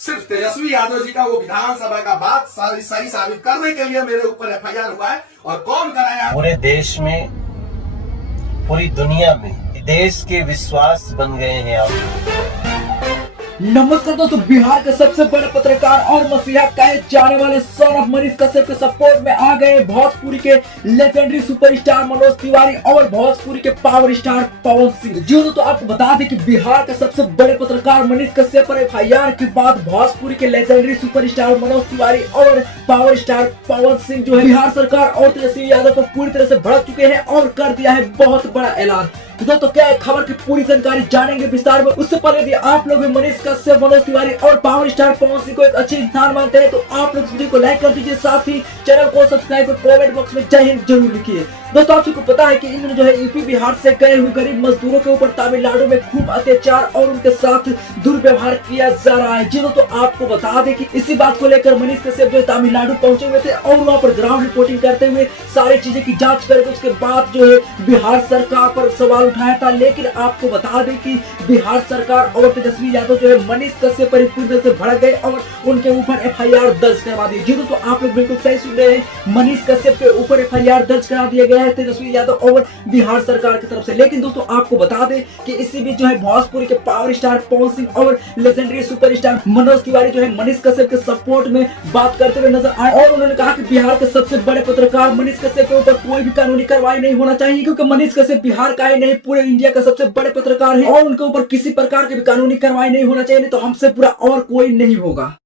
सिर्फ तेजस्वी यादव जी का वो विधानसभा का बात सही साबित करने के लिए मेरे ऊपर एफआईआर हुआ है। और कौन कराया? पूरे देश में, पूरी दुनिया में देश के विश्वास बन गए हैं आप। नमस्कार दोस्तों, बिहार के सबसे बड़े पत्रकार और मसीहा कहे जाने वाले सन ऑफ मनीष कश्यप के सपोर्ट में आ गए भोजपुरी के लेजेंडरी सुपरस्टार मनोज तिवारी और भोजपुरी के पावर स्टार पवन सिंह। जी दोस्तों, आपको बता दें कि बिहार के सबसे बड़े पत्रकार मनीष कश्यप पर एफआईआर के बाद भोजपुरी के लेजेंडरी सुपरस्टार मनोज तिवारी और पावर स्टार पवन सिंह जो है बिहार सरकार और तेजस्वी यादव पर पूरी तरह से भड़क चुके हैं और कर दिया है बहुत बड़ा ऐलान। तो दोस्तों, क्या है खबर की पूरी जानकारी जानेंगे विस्तार में। उससे पहले यदि आप लोग मनीष कश्यप, मनोज तिवारी और पावर स्टार पवन सिंह को एक अच्छे इंसान मानते हैं तो आप लोग इस वीडियो को लाइक कर दीजिए, साथ ही चैनल को सब्सक्राइब कर कमेंट बॉक्स में जय हिंद जरूर लिखिए। दोस्तों, आप सबको पता है कि इन जो है यूपी बिहार से गए हुए गरीब मजदूरों के ऊपर तमिलनाडु में खूब अत्याचार और उनके साथ दुर्व्यवहार किया जा रहा है। जी दोस्तों, आपको बता दें कि इसी बात को लेकर मनीष कश्यप जो तमिलनाडु पहुंचे हुए थे और वहां पर ग्राउंड रिपोर्टिंग करते हुए सारी चीजें की जांच करके उसके बाद जो है बिहार सरकार पर सवाल उठाया था। लेकिन आपको बता दें कि बिहार सरकार और तेजस्वी यादव जो है मनीष कश्यप पर पूरी तरह से भड़क गए और उनके ऊपर एफआईआर दर्ज करवा दी। जी दोस्तों, आप लोग बिल्कुल सही सुन रहे हैं, मनीष कश्यप के ऊपर एफआईआर दर्ज करा दिया गया है तेजस्वी यादव और बिहार सरकार की तरफ से। लेकिन दोस्तों, आपको बता दें कि इसी बीच जो है भोजपुरी के पावर स्टार पवन सिंह और लेजेंडरी सुपरस्टार मनोज तिवारी जो है मनीष कश्यप के सपोर्ट में बात करते हुए नजर आए और उन्होंने कहा कि बिहार के सबसे बड़े पत्रकार मनीष कश्यप के ऊपर कोई भी कानूनी कार्रवाई नहीं होना चाहिए, क्योंकि मनीष कश्यप बिहार का ही नहीं पूरे इंडिया का सबसे बड़े पत्रकार है और उनके ऊपर किसी प्रकार की भी कानूनी कार्रवाई नहीं होना चाहिए, नहीं तो हमसे पूरा और कोई नहीं होगा।